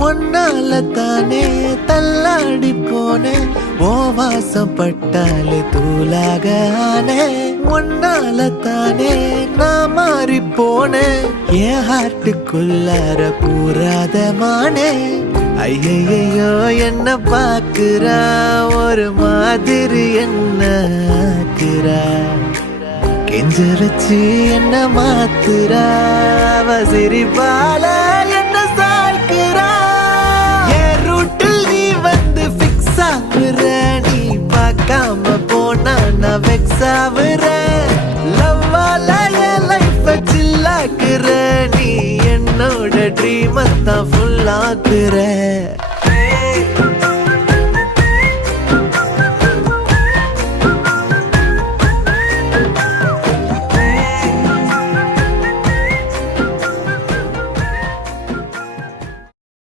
ஒன்னால தானே தள்ளாடி போனேன் ஓ வாசம் பட்டாலே தூளாக ஆனே ஒன்னால தானே நான் மாறி போனேன் என் ஹார்ட்டுக்குள்ளார கூறாத மானே ஐயையோ என்ன பாக்குறா ஒரு மாதிரி என்ன ஆக்குறா கெஞ்சரிச்சு என்ன மாத்துறா அவ சிரிப்பால என்ன சாய்க்கிறா என் ரூட்டில் நீ வந்து ஃபிக்ஸ் ஆகுற நீ பார்க்காம போனா நான் வெக்ஸ் ஆகுற லவ்வால என் லைஃப சில்லாக்குற நீ என்னோட ட்ரீம் தான் ஃபுல் ஆக்குற